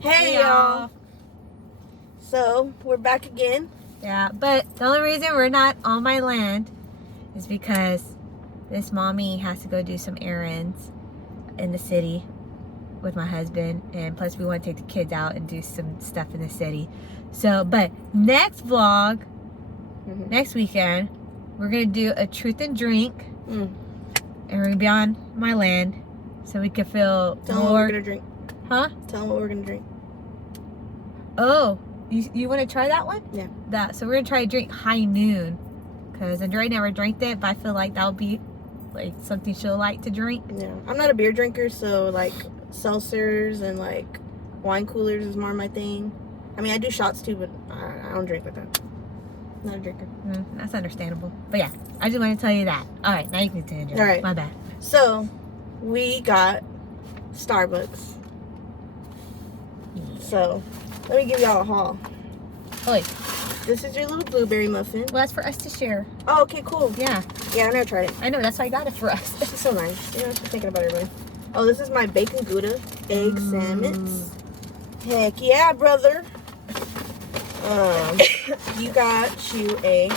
Hey y'all. So we're back again. Yeah, but the only reason we're not on my land is because this mommy has to go do some errands in the city with my husband, and plus we want to take the kids out and do some stuff in the city. So, but next vlog, next weekend, we're gonna do a truth and drink, and we're gonna be on my land, so we can feel Tell them what we're gonna drink. Huh? Tell them what we're gonna drink. Oh, you want to try that one? Yeah. So we're gonna try to drink High Noon, cause Andrea never drank it, but I feel like that would be like something she'll like to drink. Yeah, I'm not a beer drinker, so like seltzers and like wine coolers is more my thing. I mean, I do shots too, but I don't drink like that. Not a drinker. That's understandable. But yeah, I just want to tell you that. All right, now you can continue. All right. My bad. So we got Starbucks. So let me give y'all a haul. Oh wait. This is your little blueberry muffin. Well, that's for us to share. Oh, okay, cool. Yeah. Yeah, I never tried it. I know, that's why I got it for us. This is so nice. You know, she's thinking about everybody. Oh, this is my bacon Gouda egg sandwich. Heck yeah, brother. You got you a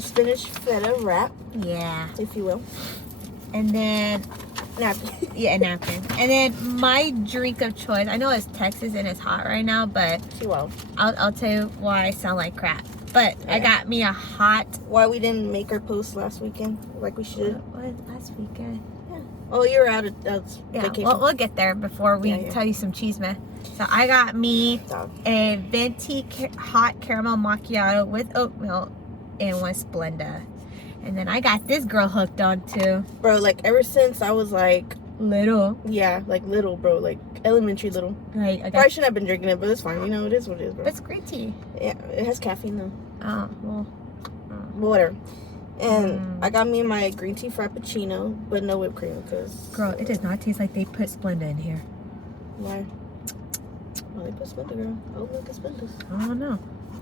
spinach feta wrap, Yeah. if you will. And then Napkin. yeah, a napkin. And then my drink of choice. I know it's Texas and it's hot right now, but Well, I'll tell you why I sound like crap. But I got me a hot. why we didn't make our post last weekend like we should. What last weekend? Oh, you were out of vacation. Yeah, we'll get there before we tell you some cheese, man. So I got me a venti hot caramel macchiato with oat milk and one Splenda. And then I got this girl hooked on too. Bro, like ever since I was like Little. Yeah, like little, bro, like elementary little. Like I Probably shouldn't have been drinking it, but it's fine. You know, it is what it is, bro. But it's green tea. Yeah, it has caffeine though. Oh, well. But whatever. And I got me my green tea frappuccino, but no whipped cream, because... Girl, it does not taste like they put Splenda in here. Why? Well, they put Splenda, girl. Oh, look at Splenda's. I don't know.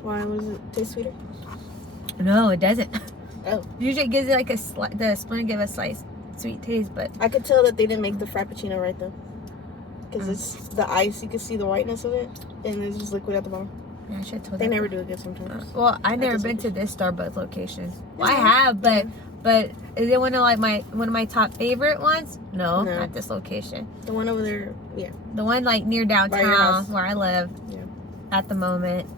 Why? Was it taste sweeter? No, it doesn't. Oh. Usually it gives it like the Splenda give a slight sweet taste, but... I could tell that they didn't make the frappuccino right, though. Because it's the ice, you can see the whiteness of it, and there's just liquid at the bottom. Yeah, I should have told They that. never do it good sometimes. Well, I've never been to this Starbucks location. Well, I Yeah. have, but is it one of my top favorite ones? No, not this location. The one over there, yeah. The one like near By your downtown house. where I live. Yeah. At the moment,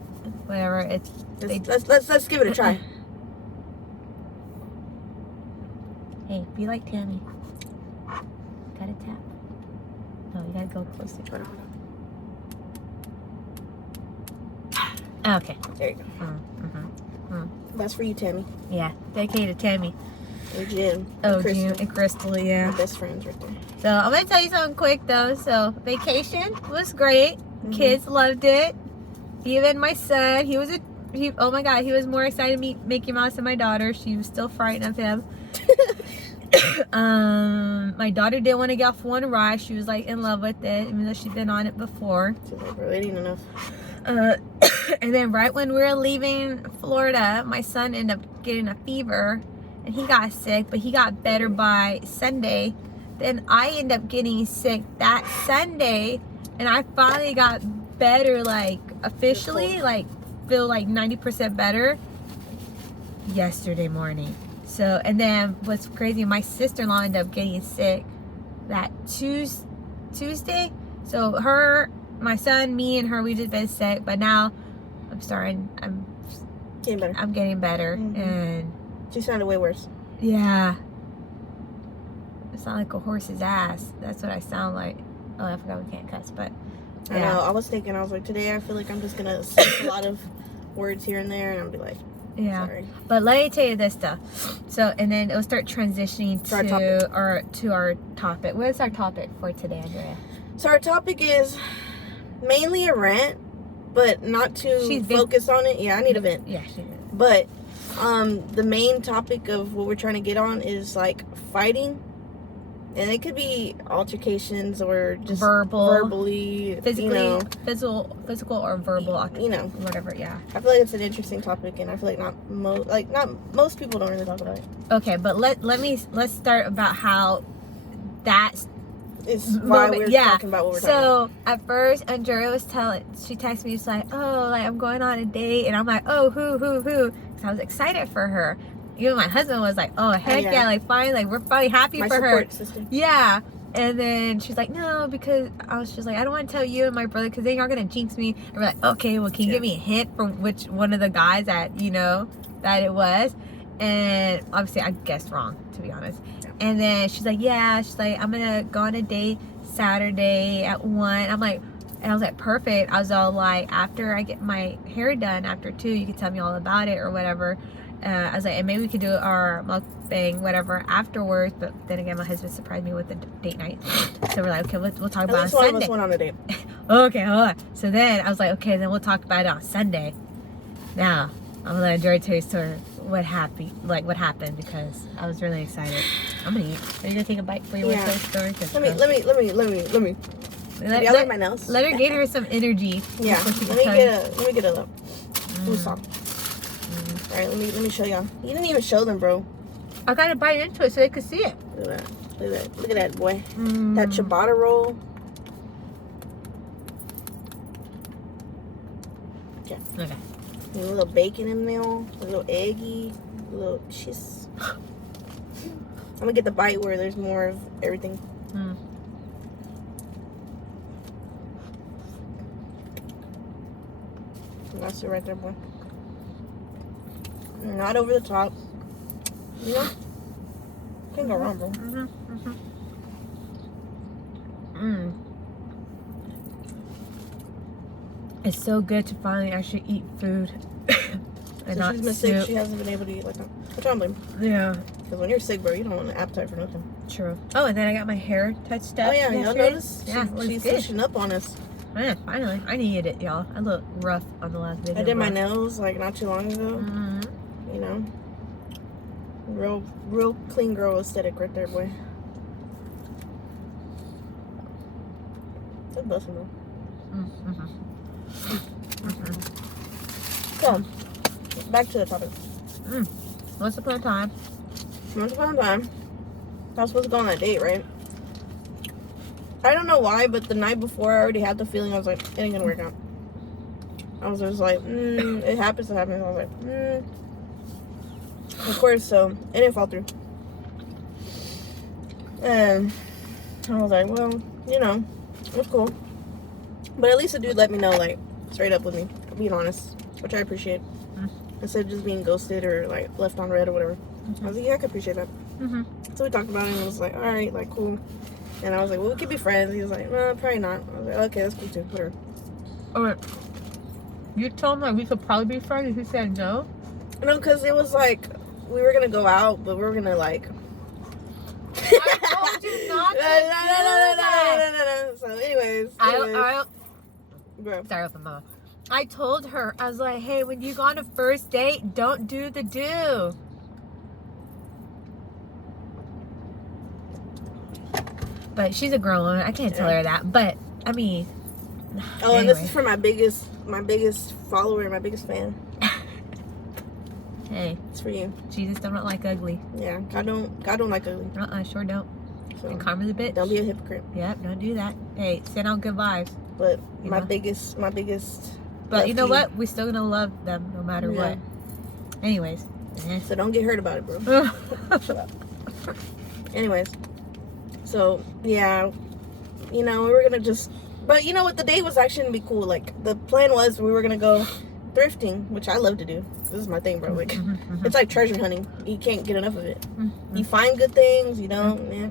whatever it's. Let's give it a try. Hey, be like Tammy. Gotta tap. No, you gotta go closer. Hold on. Okay. There you go. That's for you, Tammy. Yeah, dedicated to Tammy. And Jim. Oh, and Crystal. Jim and Crystal, yeah. My best friends right there. So I'm gonna tell you something quick though. So vacation was great. Kids loved it. Even my son, oh my god, he was more excited to meet Mickey Mouse than my daughter. She was still frightened of him. My daughter didn't want to get off one ride. She was like in love with it, even though she'd been on it before. She's like, bro, it ain't enough. And then right when we were leaving Florida, my son ended up getting a fever and he got sick, but he got better by Sunday. Then I ended up getting sick that Sunday, and I finally got better, like officially, like feel like 90% better yesterday morning. So, and then what's crazy, my sister-in-law ended up getting sick that Tuesday. So my son, me, and her, we just been sick, but now I'm Getting better. I'm getting better, and She sounded way worse. yeah, I sound like a horse's ass. That's what I sound like. Oh, I forgot we can't cuss, but I know. I was like, today I feel like I'm just gonna skip a lot of words here and there, and I'll be like, sorry. But let me tell you this stuff. So, and then it'll start transitioning to our topic. What is our topic for today, Andrea? So our topic is mainly a rant, but not to focus on it. Yeah, I need a vent. Yeah, she did. But the main topic of what we're trying to get on is like fighting, and it could be altercations or just verbally, physically, physical or verbal, you know, whatever. Yeah. I feel like it's an interesting topic, and I feel like not most people don't really talk about it. Okay, but let's start about how that is why we're talking about what we're talking about. So at first, Andrea was she texted me, she's like, oh, like I'm going on a date, and I'm like, oh, who? So I was excited for her. Even my husband was like, oh, heck yeah, like fine, like we're probably happy for her. My support system. Yeah. And then she's like, no, because I was just like, I don't want to tell you and my brother because then you're going to jinx me. And we're like, okay, well, can you give me a hint from which one of the guys that, you know, that it was? And obviously I guessed wrong, to be honest. Yeah. And then she's like, yeah, she's like, I'm going to go on a date Saturday at 1. I'm like, and I was like, perfect. I was all like, after I get my hair done, after 2, you can tell me all about it or whatever. I was like, and maybe we could do our mukbang, whatever, afterwards. But then again, my husband surprised me with the date night. So we're like, okay, we'll talk about it on Sunday. At least one of us went on a date. Okay, hold on. So then I was like, okay, then we'll talk about it on Sunday. Now, I'm going to let Jory tell you sort of what happened, because I was really excited. I'm going to eat. Are you going to take a bite before you want to tell the story? Let me. Y'all like my nails? Let her get her some energy. Yeah, let me get a little song. Alright, let me show y'all. You didn't even show them, bro. I gotta bite into it so they could see it. Look at that, boy. That ciabatta roll. Okay. A little bacon in there, a little eggy, a little cheese. I'm gonna get the bite where there's more of everything. That's it right there, boy. Not over the top. You know? Can't go wrong, bro. It's so good to finally actually eat food. And so she's been sick, she hasn't been able to eat like that. Which I don't blame. Yeah. Because when you're sick, bro, you don't want an appetite for nothing. True. Oh, and then I got my hair touched up. Oh, yeah, y'all notice? Yeah, she's pushing up on us. Yeah, finally. I needed it, y'all. I look rough on the last video. I did my nails like not too long ago. You know? Real clean girl aesthetic right there, boy. That's busting though. So, back to the topic. Once upon a time. I was supposed to go on that date, right? I don't know why, but the night before I already had the feeling. I was like, it ain't gonna work out. I was just like, it happens. I was like, Of course, so it didn't fall through. And I was like, well, you know, it was cool. But at least the dude let me know, like, straight up with me, being honest, which I appreciate. Instead of just being ghosted or, like, left on red or whatever. I was like, yeah, I could appreciate that. So we talked about it and it was like, all right, like, cool. And I was like, well, we could be friends. He was like, no, probably not. I was like, okay, that's cool too, whatever. Alright. You told him that we could probably be friends and he said no? No, because it was like, we were going to go out, but we were going to, like... I told you not to No. So, anyways. Bro. Sorry about the mama. I told her, I was like, hey, when you go on a first date, don't do the do. But she's a grown woman. I can't tell her that. But, I mean... Oh, anyway. And this is for my biggest follower, my biggest fan. Hey. It's for you. Jesus don't like ugly. Yeah, God don't like ugly. Sure don't. So, and karma's a bitch. Don't be a hypocrite. Yep, don't do that. Hey, send out good vibes. But my biggest But you know what? We're still gonna love them no matter what. Anyways. So don't get hurt about it, bro. Shut up. Anyways. So, yeah. You know, we were gonna just... But you know what? The date was actually gonna be cool. Like, the plan was we were gonna go thrifting, which I love to do. This is my thing, bro. Like, it's like treasure hunting. You can't get enough of it. You find good things, you know? Yeah.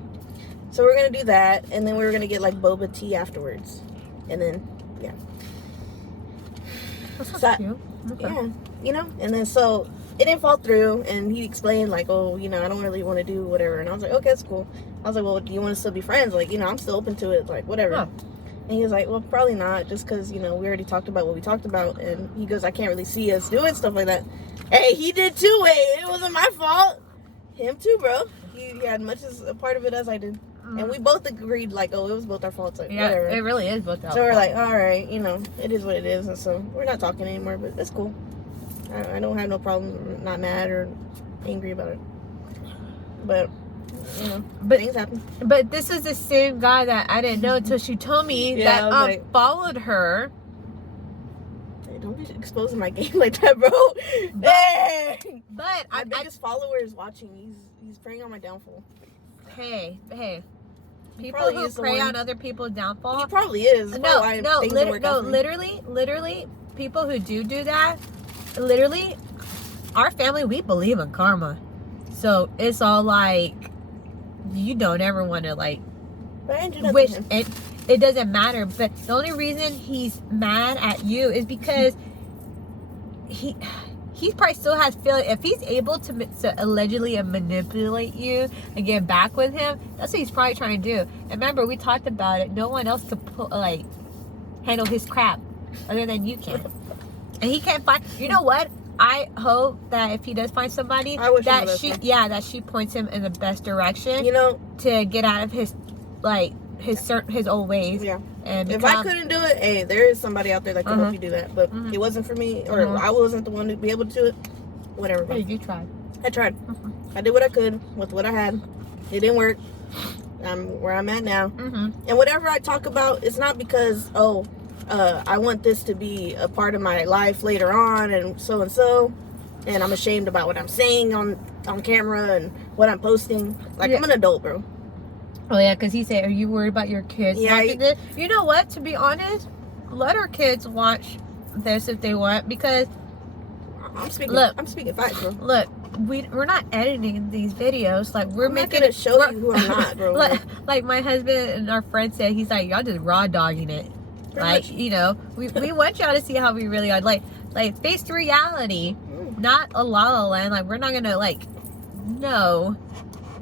So we're gonna do that, and then we were gonna get like boba tea afterwards. And then, yeah. That's cute. Okay. Yeah, you know? And then so it didn't fall through, and he explained like, oh, you know, I don't really want to do whatever. And I was like, okay, that's cool. I was like, well, do you want to still be friends? Like, you know, I'm still open to it, like, whatever. Huh. And he was like, well, probably not, just because, you know, we already talked about what we talked about. And he goes, I can't really see us doing stuff like that. Hey, he did too. Wait, it wasn't my fault. Him too, bro. He had much as a part of it as I did. And we both agreed, like, oh, it was both our faults. Like, yeah, whatever. It really is both our faults. So we're like, all right, you know, it is what it is. And so we're not talking anymore, but it's cool. I don't have no problem, not mad or angry about it. But you know, but things happen. But this is the same guy that I didn't know until she told me that followed her. Hey, don't be exposing my game like that, bro. But my biggest follower is watching. He's preying on my downfall. Hey. People who prey on other people's downfall. He probably is. Literally, people who do that, literally, our family, we believe in karma. So it's all like, you don't ever want to like wish it doesn't matter. But the only reason he's mad at you is because he probably still has feeling. If he's able to allegedly manipulate you and get back with him, that's what he's probably trying to do. And remember, we talked about it. No one else could handle his crap other than you can. And he can't find. You know what? I hope that if he does find somebody, that she points him in the best direction. You know, to get out of his old ways. Yeah. And if I couldn't do it, hey, there is somebody out there that can help you do that. But it wasn't for me, or I wasn't the one to be able to do it. Whatever. Hey, you tried. I tried. I did what I could with what I had. It didn't work. I'm where I'm at now. And whatever I talk about, it's not because I want this to be a part of my life later on, and so, and I'm ashamed about what I'm saying on camera and what I'm posting. Like, I'm an adult, bro. Oh yeah, because he said, "Are you worried about your kids watching this?" You know what? To be honest, let our kids watch this if they want, because I'm speaking facts, bro. Look, we're not editing these videos. Like, we're making it show you who I'm not, bro. like my husband and our friend said, he's like, y'all just raw dogging it. Like, you know, we want y'all to see how we really are. Like face the reality, not a la la land. Like, we're not gonna no.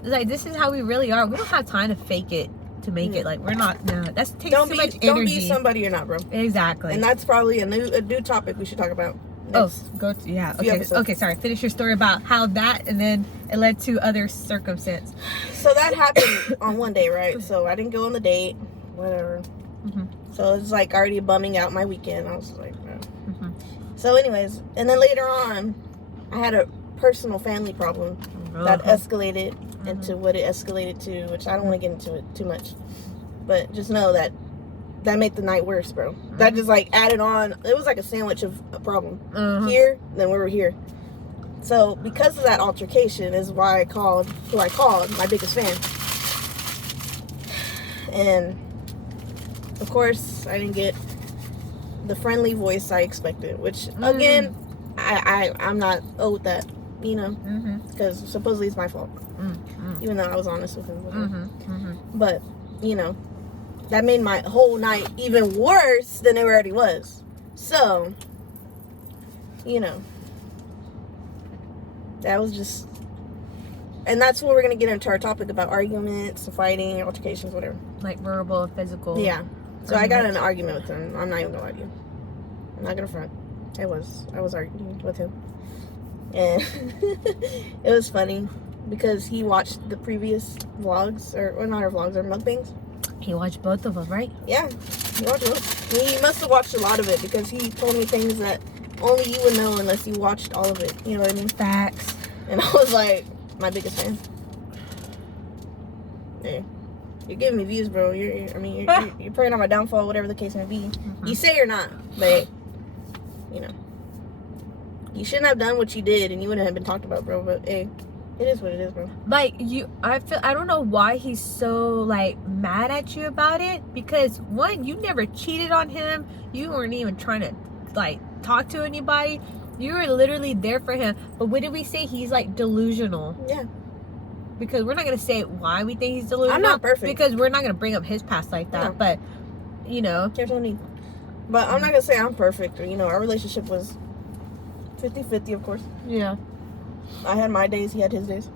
Like, this is how we really are. We don't have time to fake it to make it. Like, we're not. No, that's takes too much energy. Don't be somebody you're not, bro. Exactly. And that's probably a new topic we should talk about. Okay. Sorry. Finish your story about how that, and then it led to other circumstance. So that happened on one day, right? So I didn't go on the date, whatever. So it's like already bumming out my weekend. I was like, no. So anyways, and then later on, I had a personal family problem that escalated into what it escalated to, which I don't want to get into it too much. But just know that made the night worse, bro. That just added on. It was like a sandwich of a problem. Here, then we were here. So because of that altercation is why I called who I called my biggest fan. And of course, I didn't get the friendly voice I expected, which again, I'm not owed that, you know, because supposedly it's my fault, even though I was honest with him. But you know, that made my whole night even worse than it already was. So, you know, that was just, and that's where we're gonna get into our topic about arguments, fighting, altercations, whatever. Like verbal, physical. Yeah. So I got in an argument with him. I'm not even gonna lie to you. I'm not gonna front. I was arguing with him, and it was funny because he watched the previous vlogs, or not our vlogs, or mukbangs. He watched both of them, right? Yeah, he watched both. He must have watched a lot of it because he told me things that only you would know unless you watched all of it. You know what I mean? Facts. And I was like, my biggest fan. Hey. You're giving me views, bro. You're preying on my downfall, whatever the case may be. You say you're not, but you know, you shouldn't have done what you did, and you wouldn't have been talked about, bro. But hey, it is what it is, bro. Like I don't know why he's so mad at you about it, because one, you never cheated on him. You weren't even trying to talk to anybody. You were literally there for him. But what did we say? He's delusional. Yeah. Because we're not going to say why we think he's delusional. I'm not perfect. Because we're not going to bring up his past like that. No. But, you know. There's no need. But I'm not going to say I'm perfect. Or, you know, our relationship was 50-50, of course. Yeah. I had my days, he had his days.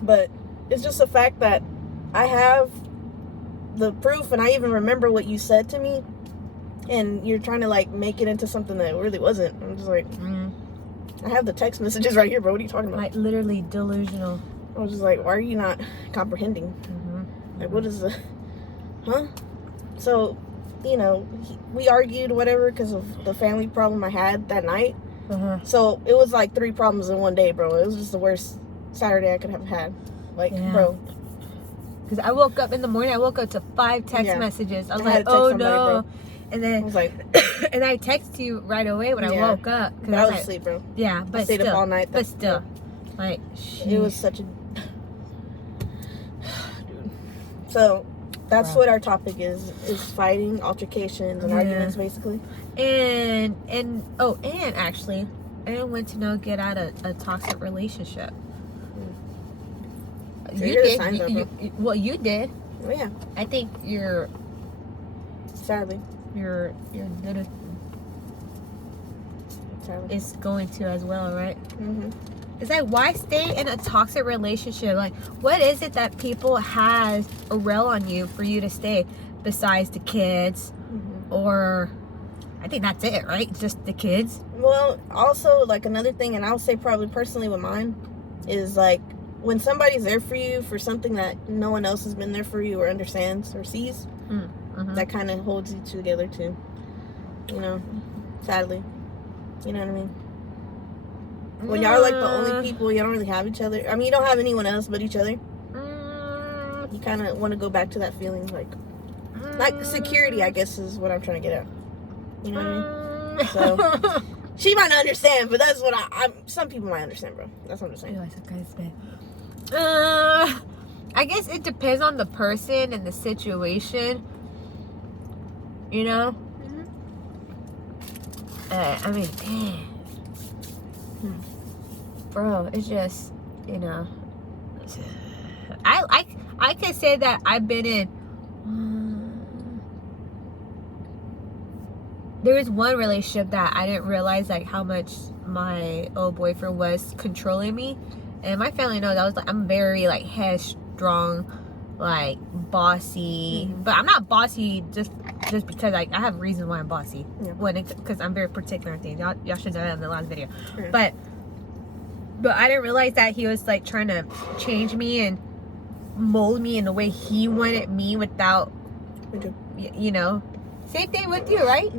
But it's just the fact that I have the proof, and I even remember what you said to me. And you're trying to, make it into something that it really wasn't. I'm just like, I have the text messages right here, bro. What are you talking about? Literally delusional. I was just like, why are you not comprehending? What is the... Huh? So, you know, we argued, whatever, because of the family problem I had that night. So, it was 3 problems in one day, bro. It was just the worst Saturday I could have had. Like, Yeah. bro. Because I woke up in the morning, I woke up to 5 text messages. I was like, had to text oh somebody, no. bro. And then I was like, and I texted you right away when I Yeah. woke up. but I was like, asleep, bro. Yeah, but I stayed still. up all night. But still. Like, it was such a... Dude. So, that's what our topic is fighting, altercations, and arguments, basically. And actually, I went to get out of a toxic relationship. So You you're the did. signs of Well, you did. Oh, yeah. I think you're Sadly. little Sadly. is going to as well, right? Mm-hmm. It's like, why stay in a toxic relationship? Like, what is it that people has a rail on you for you to stay besides the kids? Mm-hmm. Or I think that's it, right? Just the kids. Well, also, like, another thing, and I would say probably personally with mine, is like, when somebody's there for you for something that no one else has been there for you or understands or sees, that kind of holds you together too. You know, sadly. You know what I mean? When y'all are like the only people, you don't really have each other. I mean, you don't have anyone else but each other. You kind of want to go back to that feeling, like security, I guess, is what I'm trying to get at. You know what I mean? So, she might not understand, but that's what I'm. Some people might understand, bro. That's what I'm saying. I guess it depends on the person and the situation. You know? I mean, dang. Bro, it's just, you know. I can say that I've been in. There was one relationship that I didn't realize like how much my old boyfriend was controlling me, and my family knows I was like, I'm very like headstrong, like bossy, but I'm not bossy just because like I have reasons why I'm bossy. Because I'm very particular in things. Y'all should know that in the last video. But I didn't realize that he was like trying to change me and mold me in the way he wanted me without, you know. Same thing with you, right?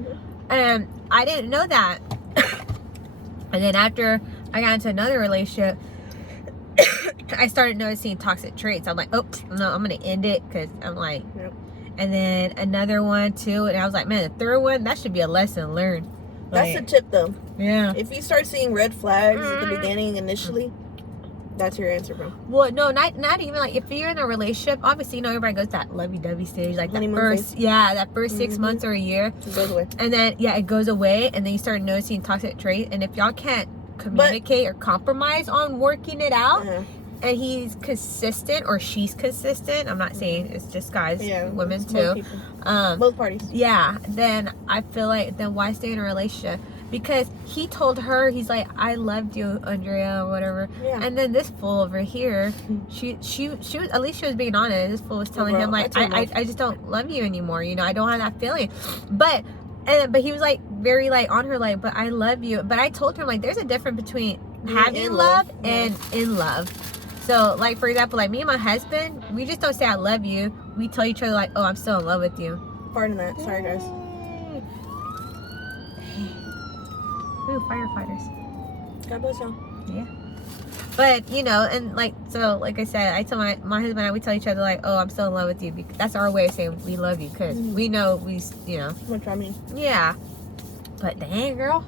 And I didn't know that. And then after I got into another relationship, I started noticing toxic traits. I'm like, oh, no, I'm going to end it because I'm like, and then another one too. And I was like, man, the third one, that should be a lesson learned. That's the tip though. Yeah. If you start seeing red flags at the beginning initially, that's your answer, bro. Well, no, not even like if you're in a relationship. Obviously, you know, everybody goes that lovey-dovey stage, like honeymoon that first, phase. that first 6 months or a year, it goes away. And then it goes away, and then you start noticing toxic traits. And if y'all can't communicate or compromise on working it out, and he's consistent or she's consistent, I'm not saying it's just guys, women too. Both parties. Yeah, then I feel like then why stay in a relationship? Because he told her, he's like, I loved you, Andrea, or whatever. Yeah. And then this fool over here, she was, at least she was being honest. This fool was telling him, like, I just don't love you anymore. You know, I don't have that feeling. But he was like, very like on her, like, but I love you. But I told him, like, there's a difference between having love and in love. So, like, for example, like me and my husband, we just don't say I love you. We tell each other, like, oh, I'm still in love with you. Pardon that. Sorry, guys. Ooh, firefighters. God bless y'all. Yeah. But, you know, and like, so, like I said, I tell my husband and I, we tell each other, like, oh, I'm still in love with you. Because that's our way of saying we love you. Because we know you know. Which I mean. Yeah. But dang, girl.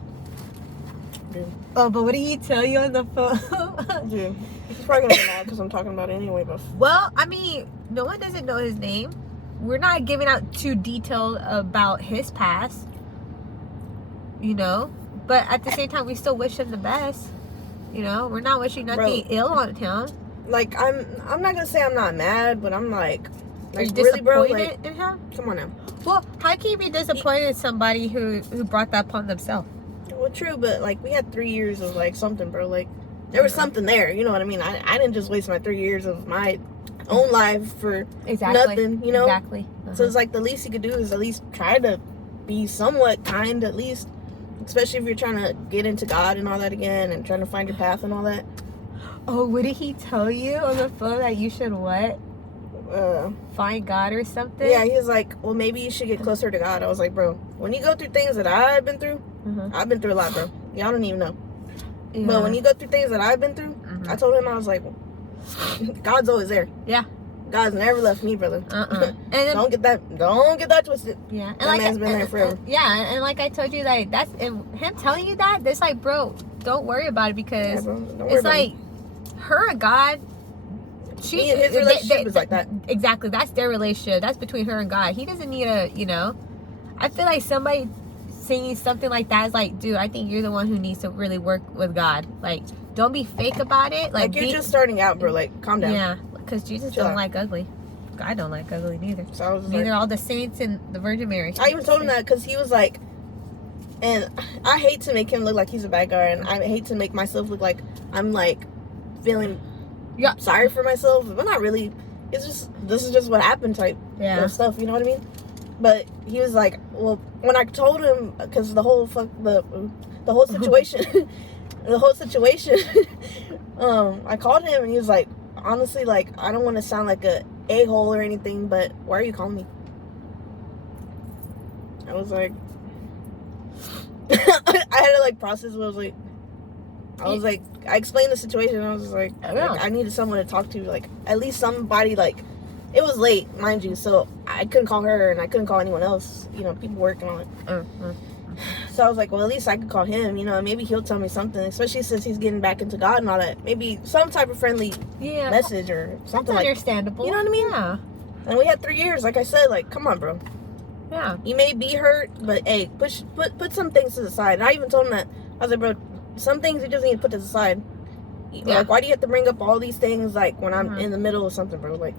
Dude. Oh, but what did he tell you on the phone? Dude. He's probably going to be mad because I'm talking about it anyway. But well, I mean, no one doesn't know his name. We're not giving out too detailed about his past. You know? But at the same time, we still wish him the best. You know, we're not wishing nothing ill on him. Like, I'm not gonna say I'm not mad, but I'm like really, bro, like, in him? Come on now. Well, how can you be disappointed in somebody who brought that upon themselves? Well, true, but like we had 3 years of like something, bro. Like there was something there. You know what I mean? I didn't just waste my 3 years of my own life for nothing. You know? Exactly. So it's like the least you could do is at least try to be somewhat kind, at least. Especially if you're trying to get into God and all that again and trying to find your path and all that. Oh, what did he tell you on the phone that you should what? Find God or something? Yeah, he was like, well, maybe you should get closer to God. I was like, bro, when you go through things that I've been through, I've been through a lot, bro. Y'all don't even know. Yeah. But when you go through things that I've been through, I told him, I was like, God's always there. Yeah. God's never left me, brother. And then, don't get that twisted. Yeah. And that man's been there forever. Yeah, and like I told you, like that's and him telling you that, it's like, bro, don't worry about it because it's like her and God. His relationship is like that. Exactly. That's their relationship. That's between her and God. He doesn't need a, I feel like somebody saying something like that is like, dude, I think you're the one who needs to really work with God. Like, don't be fake about it. Like you're just starting out, bro. Like, calm down. Yeah, because Jesus don't like ugly. I don't like ugly neither. So I was neither all the saints and the Virgin Mary. I even told him that because he was like, and I hate to make him look like he's a bad guy, and I hate to make myself look like I'm like feeling sorry for myself, but not really. It's just, this is just what happened type stuff, you know what I mean? But he was like, well, when I told him, because the whole situation, I called him and he was like, honestly, like, I don't want to sound like a a-hole or anything, but why are you calling me? I was like, I had to like process what I was like, I explained the situation and I was just like, I needed someone to talk to, like, at least somebody, like, it was late, mind you, so I couldn't call her and I couldn't call anyone else, people work and all that. So I was like, well, at least I could call him, and maybe he'll tell me something, especially since he's getting back into God and all that. Maybe some type of friendly message or something. That's understandable. You know what I mean? Yeah. And we had 3 years, like I said, like, come on, bro. Yeah. You may be hurt, but hey, put some things to the side. And I even told him that. I was like, bro, some things you just need to put to the side. Yeah. Like, why do you have to bring up all these things, like, when I'm in the middle of something, bro? Like,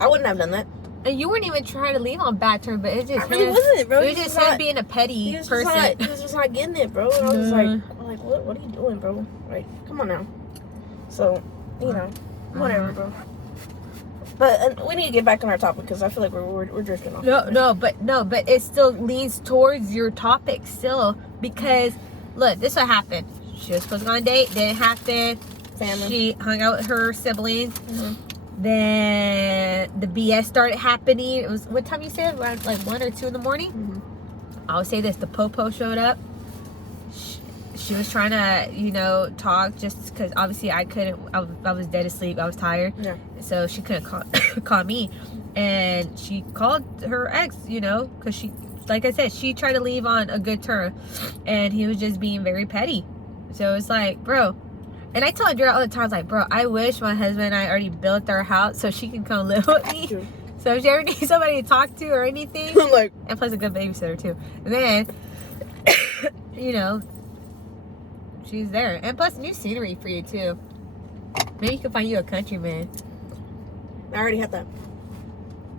I wouldn't have done that. And you weren't even trying to leave on bad terms, but it's just I really wasn't, bro. It was just him being a petty person. He was just not getting it, bro. And I was like, what are you doing, bro? Like, come on now. So, whatever, bro. But we need to get back on our topic because I feel like we're drifting off. No, but it still leans towards your topic still because look, this is what happened. She was supposed to go on a date, didn't happen. Family. She hung out with her siblings. Then the BS started happening. It was, what time you said? Around like 1 or 2 in the morning? I would say this, the popo showed up. She was trying to, talk just because obviously I couldn't, I was dead asleep. I was tired. Yeah. So she couldn't call me. And she called her ex, because she, like I said, she tried to leave on a good term. And he was just being very petty. So it's like, bro. And I tell Andrea all the time, I was like, bro, I wish my husband and I already built our house so she can come live with me. True. So if she ever needs somebody to talk to or anything, and plus a good babysitter too. And then, she's there. And plus new scenery for you too. Maybe you can find you a countryman. I already have that.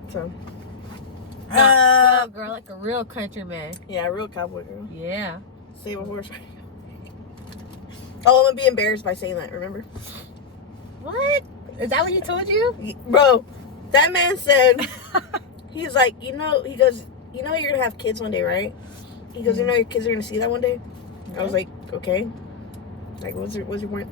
So. No, girl, like a real countryman. Yeah, a real cowboy girl. Yeah. Save a horse. Oh, I'm gonna be embarrassed by saying that, remember? What? Is that what he told you? Bro, that man said, he's like, he goes, you're gonna have kids one day, right? He goes, your kids are gonna see that one day? I was like, okay. Like, what's your point?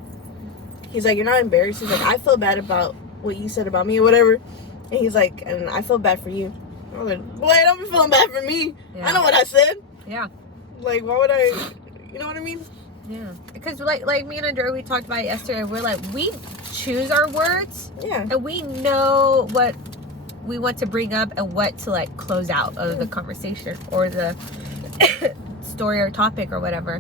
He's like, you're not embarrassed? He's like, I feel bad about what you said about me or whatever. And he's like, and I feel bad for you. I was like, boy, don't be feeling bad for me. Yeah. I know what I said. Yeah. Like, why would I, you know what I mean? Yeah, because like me and Andrea, we talked about it yesterday. We're like, we choose our words, and we know what we want to bring up and what to like close out of the conversation or the story or topic or whatever.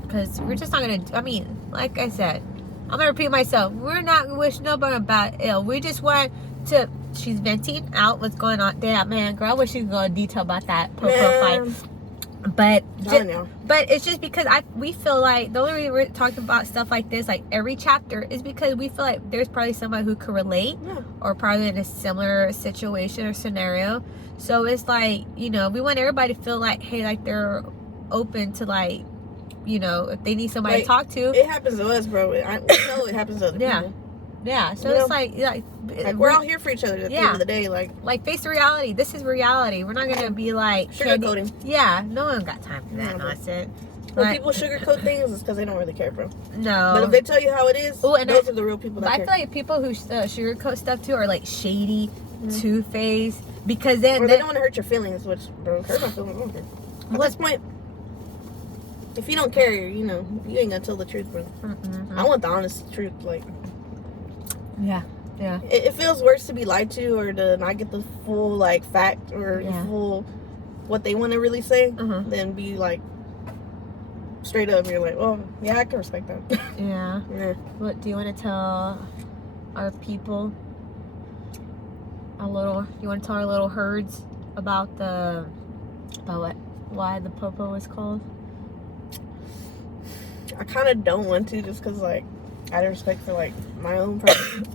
Because we're just not gonna. I mean, like I said, I'm gonna repeat myself. We're not gonna wish nobody about ill. We just want to. She's venting out what's going on. Damn, man, girl, I wish you could go in detail about that fight. But it's just because we feel like the only reason we're talking about stuff like this, like every chapter, is because we feel like there's probably somebody who could relate or probably in a similar situation or scenario. So it's like, we want everybody to feel like, hey, like they're open to like, if they need somebody to talk to. It happens to us, bro. We know it happens to other people. Yeah, so it's like we're all here for each other at the end of the day. Like face the reality. This is reality. We're not gonna be like sugarcoating. Yeah, no one got time for that nonsense. When people sugarcoat things, it's because they don't really care, bro. No. But if they tell you how it is, those are the real people that care. I feel like people who sugarcoat stuff too are like shady, two-faced, because then they don't want to hurt your feelings, which, bro, hurt my feelings. I don't care. At this point, if you don't care, you ain't gonna tell the truth, bro. I want the honest truth, like. Yeah. Yeah. It feels worse to be lied to or to not get the full like fact or the full what they want to really say than be like straight up. You're like, well, yeah, I can respect that. Yeah. What do you want to tell our people? You want to tell our little herds about why the popo was called? I kind of don't want to, just because like out of respect for like my own person.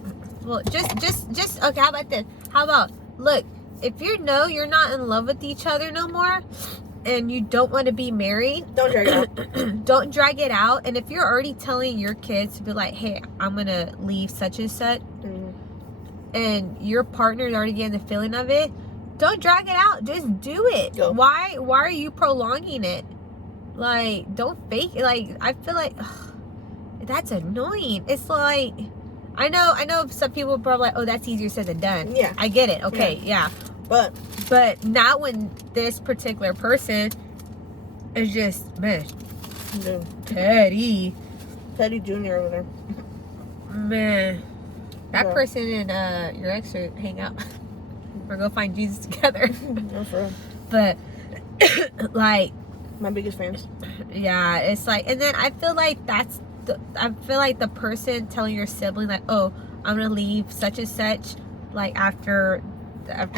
Well, just okay. How about this? How about, look, if you're not in love with each other no more, and you don't want to be married, don't drag it out. Don't drag it out. And if you're already telling your kids to be like, hey, I'm gonna leave such and such, and your partner's already getting the feeling of it, don't drag it out. Just do it. Go. Why are you prolonging it? Like, don't fake it. Like, I feel like that's annoying. It's like, I know some people are probably like, oh, that's easier said than done. Yeah. I get it. Okay, yeah. But not when this particular person is just, man, Teddy Jr. over there. Man, that person and your ex should hang out or go find Jesus together. No, for real. But like, my biggest fans. Yeah, it's like, and then I feel like the person telling your sibling like, oh, I'm gonna leave such and such like after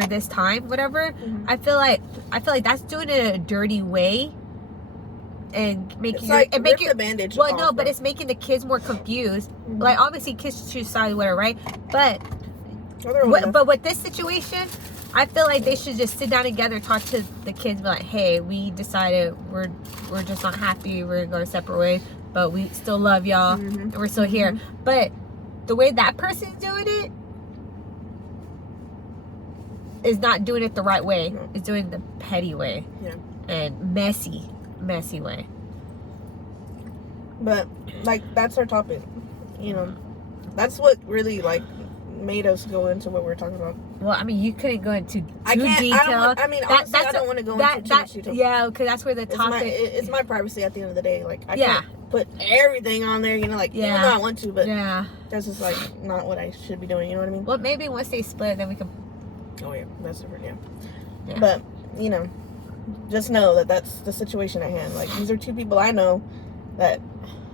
this time, whatever. I feel like that's doing it in a dirty way and making the bandage well, off, no, but it's making the kids more confused. Like, obviously kids choose sides, whatever, right? But with this situation, I feel like they should just sit down together, talk to the kids, be like, hey, we decided we're just not happy, we're going separate ways, but we still love y'all, and we're still here. But the way that person's doing it is not doing it the right way. No. It's doing it the petty way. Yeah. And messy way. But like, that's our topic. You know, that's what really like made us go into what we're talking about. Well, I mean, you couldn't go into detail. Honestly, I don't want to go into too much detail. Yeah, because that's where the topic... It's my privacy at the end of the day. Like, I can't put everything on there, you know, like, even though I want to, but that's just, like, not what I should be doing, you know what I mean? Well, maybe once they split, then we can... Oh, yeah, that's different, yeah. But, you know, just know that that's the situation at hand. Like, these are two people I know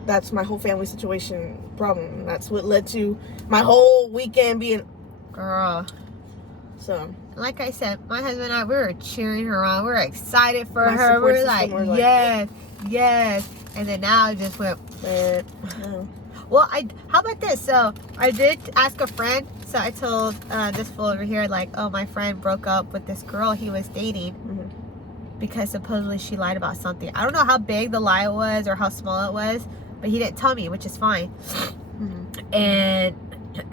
that's my whole family situation problem. That's what led to my whole weekend being... Girl... So, like I said, my husband and I, we were cheering her on. We were excited for her. We were like, yes. And then now I just went, Well, how about this? So, I did ask a friend. So, I told this fool over here, like, oh, my friend broke up with this girl he was dating because supposedly she lied about something. I don't know how big the lie was or how small it was, but he didn't tell me, which is fine. And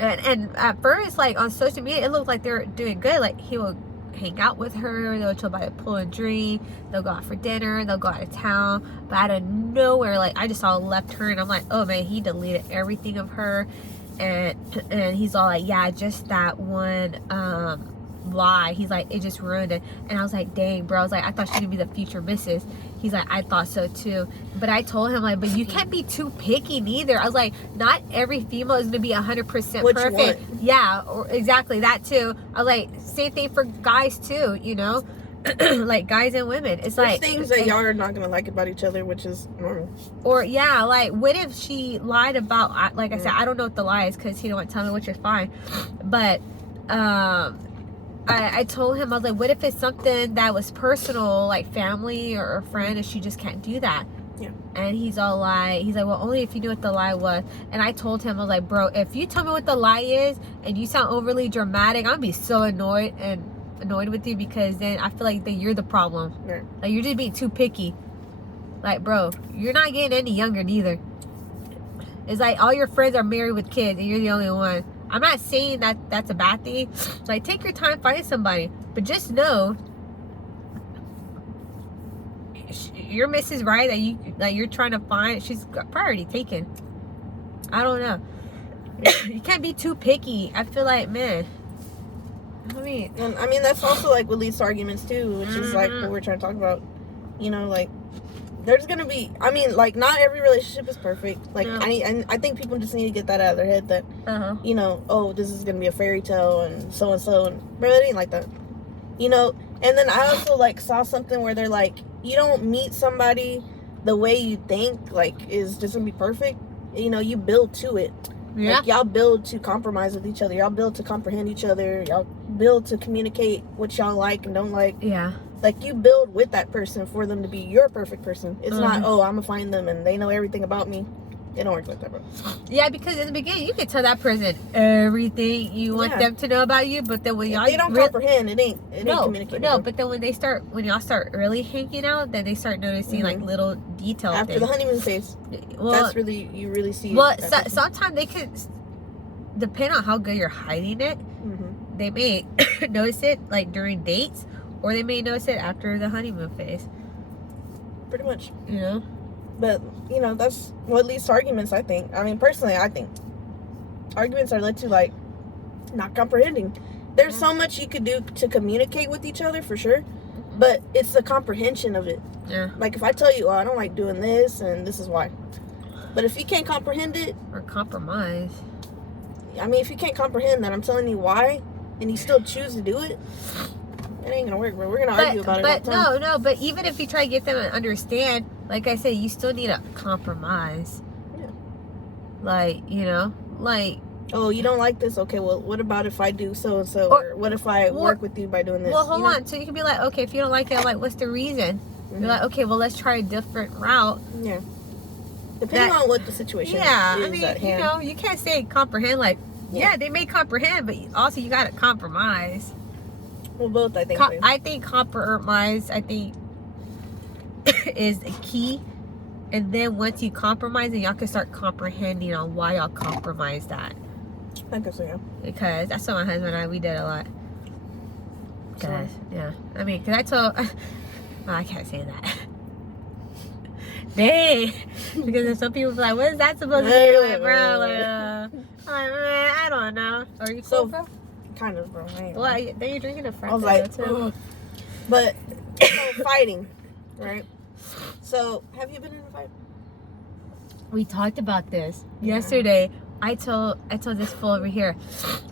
at first, like, on social media, it looked like they're doing good. Like, he will hang out with her, they'll chill by the pool and drink, they'll go out for dinner, they'll go out of town. But out of nowhere, like, I just saw a left turn. I'm like, oh man, he deleted everything of her. And he's all like, yeah, just that one lie. He's like, it just ruined it. And I was like, dang, bro. I was like, I thought she could be the future missus. He's like, I thought so too. But I told him, like, but you can't be too picky neither. I was like, not every female is gonna be 100% perfect. Yeah, or exactly that too. I was like, same thing for guys too, you know. Like, guys and women, it's there's like things that y'all are not gonna like about each other, which is normal. Or like, what if she lied about, like I said, I don't know what the lie is because he don't want to tell me, which is fine. But I told him, I was like, what if it's something that was personal, like family or a friend, and she just can't do that? Yeah. And he's like, well, only if you knew what the lie was. And I told him, I was like, bro, if you tell me what the lie is and you sound overly dramatic, I'm gonna be so annoyed with you, because then I feel like that you're the problem. Right. Like, you're just being too picky. Like, bro, you're not getting any younger neither. It's like all your friends are married with kids and you're the only one. I'm not saying that that's a bad thing. Like, take your time, find somebody, but just know your Mrs. Right that you're trying to find, she's priority taken. I don't know. You can't be too picky. I feel like, man. I mean, that's also like what leads to arguments too, which is like what we're trying to talk about. You know, like, there's gonna be, I mean, like, not every relationship is perfect. Like, No. I think people just need to get that out of their head that, you know, oh, this is gonna be a fairy tale and so, and bro, it ain't like that. You know, and then I also, like, saw something where they're like, you don't meet somebody the way you think, like, is just gonna be perfect. You know, you build to it. Yeah. Like, y'all build to compromise with each other. Y'all build to comprehend each other. Y'all build to communicate what y'all like and don't like. Yeah. Like, you build with that person for them to be your perfect person. It's not, oh, I'm gonna find them and they know everything about me. It don't work like that, bro. Yeah, because in the beginning, you can tell that person everything you want them to know about you, but then when y'all... They don't comprehend. It ain't communicating. No, but then when y'all start really hanging out, then they start noticing, like, little details. After the honeymoon phase. Well, that's really, you really see. Well, sometimes they could, depend on how good you're hiding it, they may notice it, like, during dates, or they may notice it after the honeymoon phase. Pretty much. You know? But, you know, that's what leads to arguments, I think. I mean, personally, I think arguments are led to, like, not comprehending. There's so much you could do to communicate with each other, for sure. But it's the comprehension of it. Yeah. Like, if I tell you, oh, I don't like doing this, and this is why. But if you can't comprehend it... Or compromise. I mean, if you can't comprehend that I'm telling you why, and you still choose to do it... It ain't gonna work, bro. We're gonna argue about it all the time. No, but even if you try to get them to understand, like I said, you still need a compromise. Yeah. Like, you know, like... Oh, you don't like this? Okay, well, what about if I do so and so? Or what if I work with you by doing this? Well, hold on. So you can be like, okay, if you don't like it, like, what's the reason? You're like, okay, well, let's try a different route. Yeah. Depending on what the situation is I mean, at hand. You know, you can't say comprehend, like, yeah, they may comprehend, but also you gotta compromise. Well, both, I think. I think compromise, is the key. And then once you compromise, then y'all can start comprehending on why y'all compromise that. I guess so, yeah. Because that's what my husband and I, we did a lot. Cause, yeah. I mean, because I told... Oh, I can't say that. Dang. Because if some people be like, what is that supposed to be? Like, bro, like, I'm like, man, I don't know. Are you cool, bro? Kind of, bro. Well, then you're drinking a French. I was like, too. But, so, fighting, right? So, have you been in a fight? We talked about this yesterday. I told this fool over here,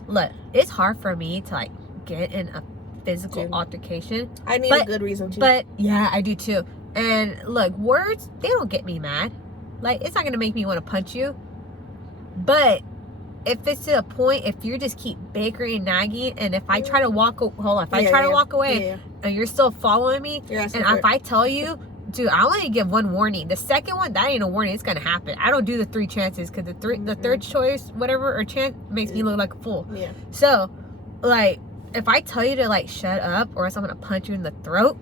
look, it's hard for me to, like, get in a physical altercation. I need a good reason to. But, yeah, I do too. And, look, words, they don't get me mad. Like, it's not going to make me want to punch you. But if it's to a point, if you just keep bickering, nagging, and if I try to walk away and you're still following me, and if I tell you, dude, I only give one warning. The second one, that ain't a warning. It's gonna happen. I don't do the 3 chances because the third choice, whatever, or chance makes me look like a fool. Yeah. So, like, if I tell you to, like, shut up, or else I'm gonna punch you in the throat.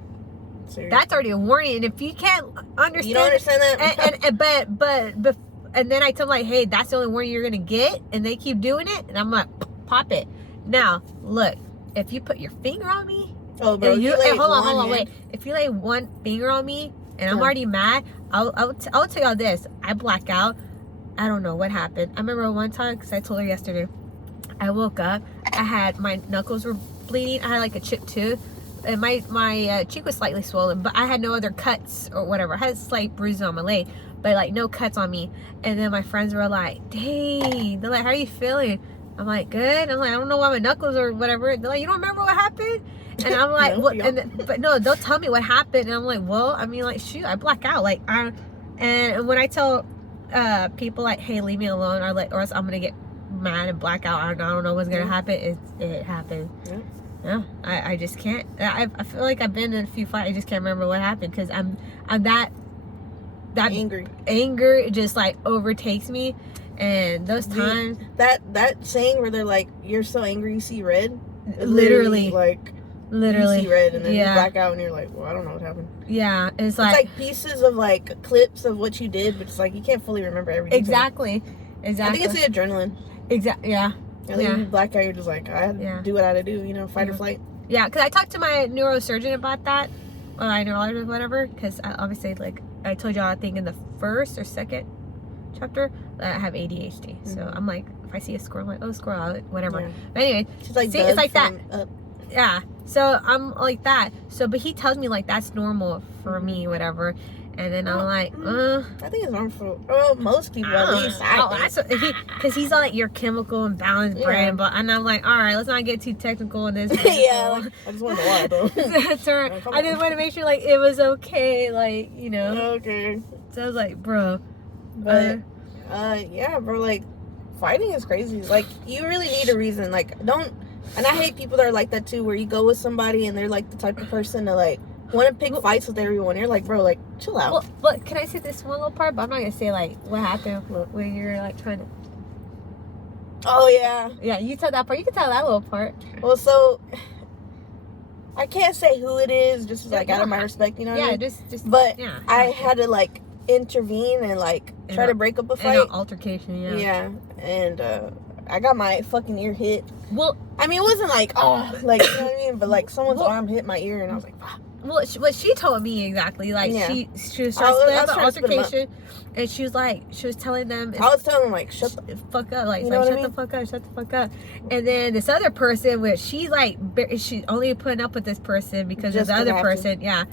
Seriously? That's already a warning. And if you can't understand, you don't understand that. And then I tell them, like, hey, that's the only warning you're gonna get, and they keep doing it, and I'm like, pop it. Now, look, if you put your finger on me, hold on, wait. If you lay one finger on me and I'm already mad, I'll tell y'all this. I black out. I don't know what happened. I remember one time, because I told her yesterday, I woke up, my knuckles were bleeding, I had like a chipped tooth, and my cheek was slightly swollen, but I had no other cuts or whatever. I had a slight bruise on my leg, but like no cuts on me. And then my friends were like, dang, they're like, how are you feeling? I'm like, good. I'm like, I don't know why my knuckles or whatever. They're like, you don't remember what happened? And I'm like, what? But no, they'll tell me what happened. And I'm like, well, I mean, like, shoot, I black out. Like, and when I tell people, like, hey, leave me alone, or else I'm going to get mad and black out, I don't know what's going to happen, it happens. Yeah, I just can't. I feel like I've been in a few fights. I just can't remember what happened because I'm that angry. Anger just, like, overtakes me. And those times... That saying where they're like, you're so angry you see red? Literally. Like... Literally. You see red and then you black out and you're like, well, I don't know what happened. Yeah, it's like pieces of, like, clips of what you did, but it's like you can't fully remember everything. Exactly. I think it's the adrenaline. Yeah. And then you black out, you're just like, I had to do what I had to do, you know, fight or flight. Yeah, because I talked to my neurosurgeon about that, or my neurologist, whatever, because obviously, like, I told y'all, I think in the first or second chapter, that I have ADHD. So I'm like, if I see a squirrel, I'm like, oh, squirrel, whatever. Yeah. But anyway, like, see, it's like that. Yeah. So I'm like that. So, but he tells me, like, that's normal for me, whatever. And then I'm like, I think it's normal for most people at least. Because he's all like your chemical imbalance brand, and I'm like, all right, let's not get too technical in this. Yeah, like, I just wanted to lie though. I just want to make sure like it was okay, like Okay. So I was like, bro, but yeah, bro, like fighting is crazy. Like you really need a reason. Like don't. And I hate people that are like that too, where you go with somebody and they're like the type of person to like want to pick fights with everyone. You're like, bro, like chill out. Well, but can I say this one little part? But I'm not gonna say like what happened when you're like trying to. Oh yeah. Yeah, you tell that part. You can tell that little part. Well, so I can't say who it is, just like out of my respect, you know. What I mean? just. But yeah, I had to like intervene and like try to break up a fight. An altercation. Yeah. Yeah, and I got my fucking ear hit. Well, I mean, it wasn't like, oh, like, you know what I mean? But, like, someone's arm hit my ear, and I was like, fuck. Well, what she told me exactly, like, she was trying to split up an altercation, and she was telling them. I was telling them, like, shut the fuck up. Like, shut the fuck up. And then this other person, which she, like, she only putting up with this person because of the other person, it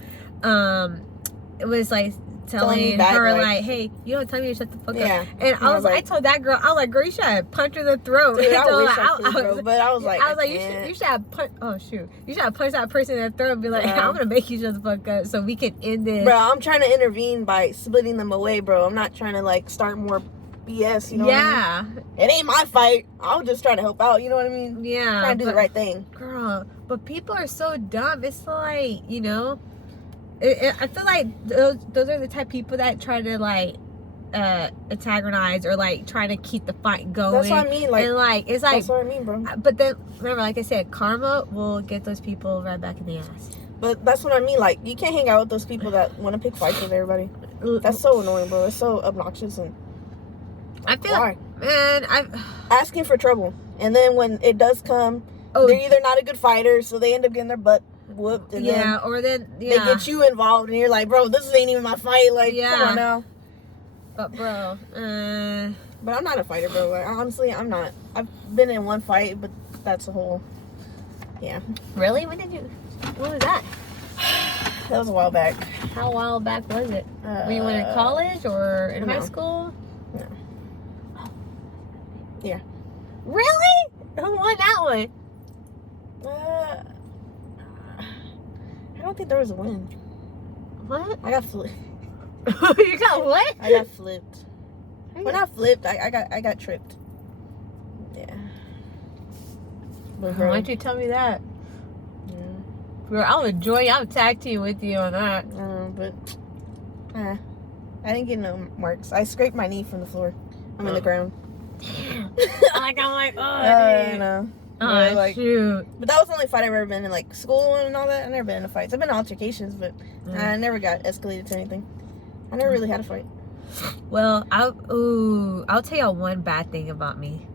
was, like, telling her like, hey, you don't tell me to shut the fuck up. And I told that girl, I was like, girl, you should have punched her in the throat. Dude, I wish I could, bro, but I was like, you should have punched. Oh shoot, you should have punched that person in the throat and be like, I'm gonna make you shut the fuck up so we can end this. Bro, I'm trying to intervene by splitting them away, bro. I'm not trying to like start more BS. You know? Yeah. What I mean? It ain't my fight. I'll just try to help out. You know what I mean? Yeah. Trying to do the right thing, girl. But people are so dumb. It's like, you know. I feel like those are the type of people that try to like antagonize or like try to keep the fight going. That's what I mean. Like, and like it's like that's what I mean, bro. But then remember, like I said, karma will get those people right back in the ass. But that's what I mean. Like you can't hang out with those people that want to pick fights with everybody. That's so annoying, bro. It's so obnoxious and. I feel like, man, I'm asking for trouble, and then when it does come, they're either not a good fighter, so they end up getting their butt whooped, and then they get you involved, and you're like, bro, this ain't even my fight. Like, come on now. But bro, but I'm not a fighter, bro. Like, honestly, I'm not. I've been in one fight, but that's a whole. Yeah. Really? When was that? That was a while back. How while back was it? Were you in college or in high school? No. Yeah. Really? Who won that one? I don't think there was a win. What? I got flipped. You got what? I got flipped. Well, not flipped. I got tripped. Yeah. But why don't you tell me that? Yeah. Girl, I'll enjoy you. I'll tag team with you on that. But I didn't get no marks. I scraped my knee from the floor. I'm in the ground. I'm like, oh, I know. Oh, like, shoot. But that was the only fight I've ever been in, like school and all that. I've never been in fights. I've been in altercations, but I never got escalated to anything. I never really had a fight. Well, I'll tell y'all one bad thing about me.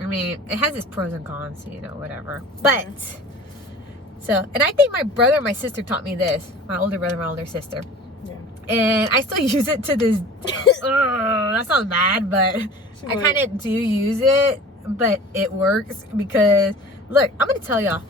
I mean, it has its pros and cons, you know, whatever. But so, and I think my brother and my sister taught me this. My older brother, my older sister. Yeah. And I still use it to this. That sounds bad, but I kind of do use it. But it works because, look, I'm gonna tell y'all.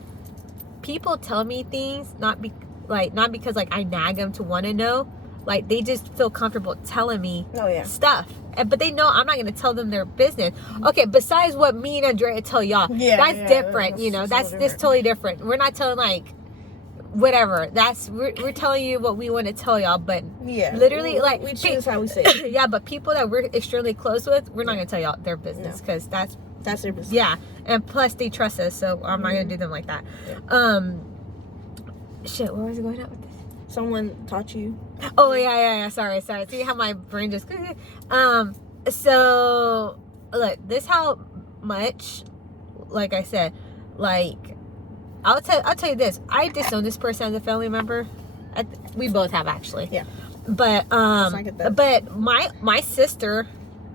People tell me things not because like I nag them to want to know. Like they just feel comfortable telling me stuff, but they know I'm not gonna tell them their business. Okay, besides what me and Andrea tell y'all, that's different. You know, that's totally different. We're not telling like whatever. We're telling you what we want to tell y'all, but literally like we choose how we say it. Yeah, but people that we're extremely close with, we're not gonna tell y'all their business because that's their business. Yeah, and plus they trust us, so I'm not gonna do them like that. Yeah. Shit, where was I going at with this? Someone taught you. Oh yeah. Sorry. See how my brain just. So look, this how much, like I said, like I'll tell you this. I disown this person as a family member. We both have actually. Yeah. But but my sister,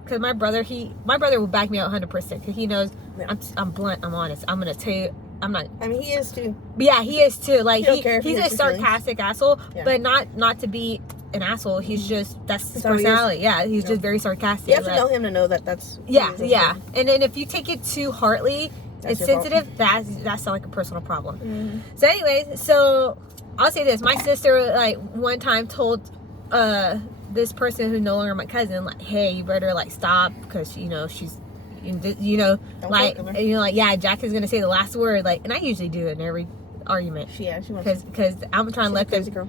because my brother will back me out 100% because he knows I'm blunt, I'm honest. I'm gonna tell you. I'm not. I mean, he is too. Yeah, he is too. Like he's a sarcastic asshole, but not to be an asshole. He's just that's his personality. Yeah, he's just very sarcastic. You have to know him to know that that's. Yeah. And then if you take it too heartily, it's sensitive. That sounds like a personal problem. So, anyways, I'll say this. My sister, like, one time told this person who's no longer my cousin, like, hey, you better, like, stop, because, you know, she's, you know, like, you know, like, yeah, Jack is gonna say the last word, like, and I usually do it in every argument. She wants because I'm trying to let them. Girl.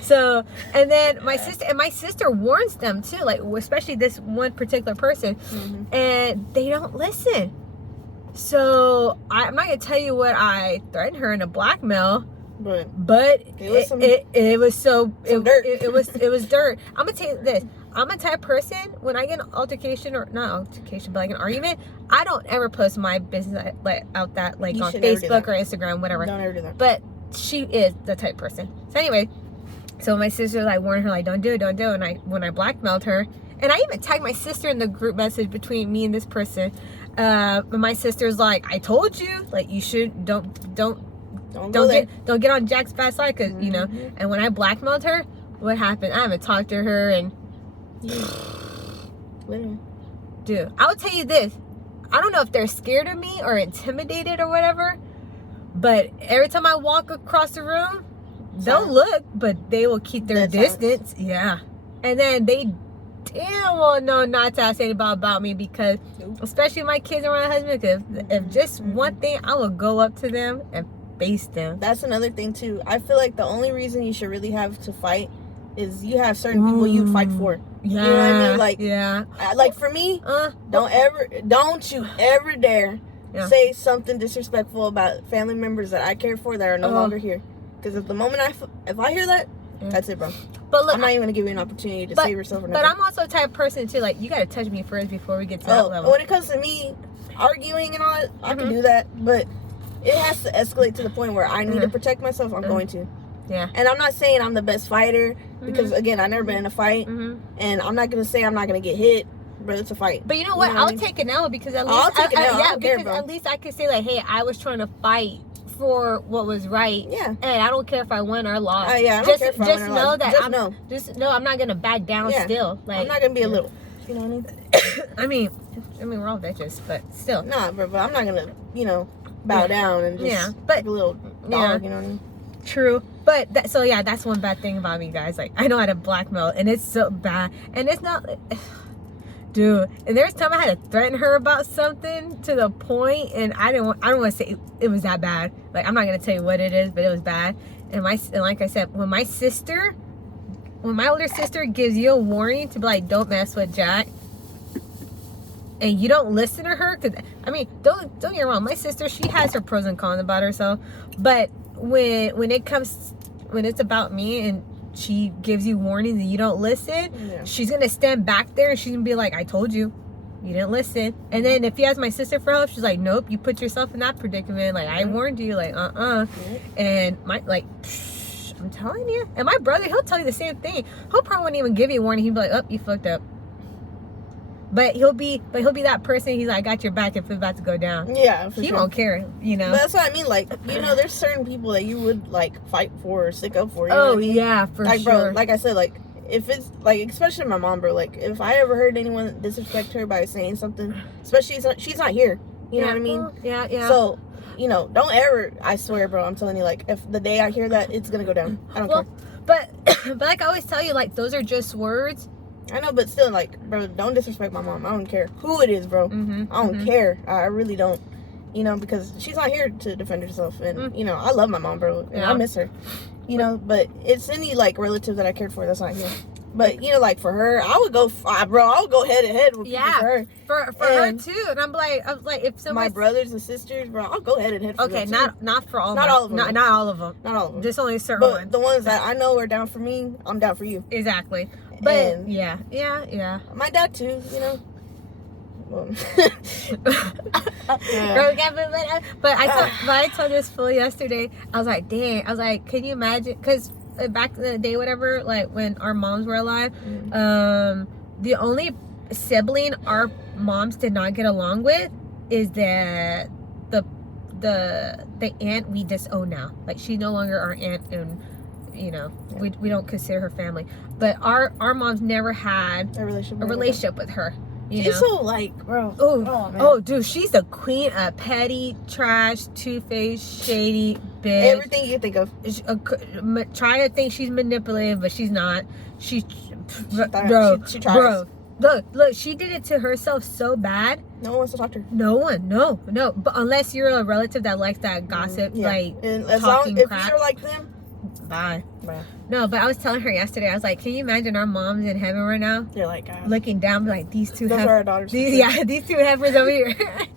So, and then my sister warns them too, like, especially this one particular person, and they don't listen. So I'm not gonna tell you what I threatened her in a blackmail, but it was dirt. I'm gonna tell you this. I'm a type of person, when I get an altercation, or not altercation, but like an argument, I don't ever post my business out that, like, on Facebook or Instagram, whatever. Don't ever do that. But she is the type person. So anyway, so my sister, like, warned her, like, don't do it. And when I blackmailed her, and I even tagged my sister in the group message between me and this person. But my sister's like, I told you, like, you should don't get on Jack's bad side, because you know. And when I blackmailed her, what happened? I haven't talked to her, and dude, I will tell you this. I don't know if they're scared of me or intimidated or whatever, but every time I walk across the room, they'll look, but they will keep their distance. Yeah. And then they damn well know not to say about me, because especially my kids and my husband, because if just one thing, I will go up to them and face them. That's another thing too. I feel like the only reason you should really have to fight is you have certain people you'd fight for. Yeah. You know what I mean? Like, yeah. Like for me, don't you ever dare say something disrespectful about family members that I care for that are no longer here. Because at the moment if I hear that, that's it, bro. But look, I'm not even gonna give you an opportunity to save yourself or nothing. But I'm also the type of person too, like, you gotta touch me first before we get to that level. When it comes to me arguing and all that, I can do that, but it has to escalate to the point where I need to protect myself. I'm going to. Yeah. And I'm not saying I'm the best fighter, because again, I've never been in a fight, and I'm not gonna say I'm not gonna get hit, but it's a fight. But you know what? I'll take it now, because at least at least I could say, like, hey, I was trying to fight for what was right. Yeah. And I don't care if I won or lost. I don't care if I win or lost. I'm not gonna back down still. Like, I'm not gonna be a little. You know what I mean? I mean, we're all bitches, but still. Nah, but I'm not gonna, bow down and just like a little dog, you know what I mean? True. But that's one bad thing about me, guys. Like, I know how to blackmail, and it's so bad. And it's not, dude. And there's time I had to threaten her about something to the point, and I don't want to say it was that bad. Like, I'm not gonna tell you what it is, but it was bad. And like I said, when my older sister gives you a warning to be like, don't mess with Jack, and you don't listen to her, because I mean, don't get me wrong, my sister, she has her pros and cons about herself, but when it's about me and she gives you warnings and you don't listen, she's gonna stand back there and she's gonna be like, I told you, you didn't listen. And then if you ask my sister for help, she's like, nope, you put yourself in that predicament, like, I warned you, like, and I'm telling you. And my brother, he'll tell you the same thing. He'll probably won't even give you a warning. He'll be like, oh, you fucked up. But he'll be that person. He's like, I got your back if it's about to go down. Yeah, he won't care, But that's what I mean. Like, there's certain people that you would, like, fight for or stick up for. You know oh, what I mean? Yeah, for like, sure. Bro, like I said, like, if it's, like, especially my mom, bro, like, if I ever heard anyone disrespect her by saying something, especially she's not here. You know what I mean? Yeah. So, don't ever, I swear, bro, I'm telling you, like, if the day I hear that, it's going to go down. I don't care. But like I always tell you, like, those are just words. I know, but still, like, bro, don't disrespect my mom. I don't care who it is, bro. I don't care. I really don't. Because she's not here to defend herself. And, I love my mom, bro. And I miss her. But it's any, like, relative that I cared for that's not here. But, like, for her, I would go head to head with her. For her, too. And I was like, if somebody... My brothers and sisters, bro, I'll go head to head for them, not for all not all of them. Not all of them. Not all of them. Just only certain but ones. The ones that I know are down for me, I'm down for you. Exactly. But, and yeah. My dad, too, Well, but I told this fool yesterday. I was like, dang. I was like, can you imagine? Because back in the day, whatever, like when our moms were alive, the only sibling our moms did not get along with is the aunt we disown now. Like, she's no longer our aunt, and we don't consider her family. But our moms never had a relationship with her. She's so like, bro. Oh, dude, she's the queen of petty, trash, two-faced, shady bitch. Everything you think of. Trying to think she's manipulative, but she's not. She tries. Bro. Look, she did it to herself so bad. No one wants to talk to her. No one, no. But unless you're a relative that likes that gossip, like and as talking long if crap. you're like them, bye. No, but I was telling her yesterday. I was like, "Can you imagine our moms in heaven right now? You're like, God. Looking down, like these two. Those are our daughters. These two heifers over here.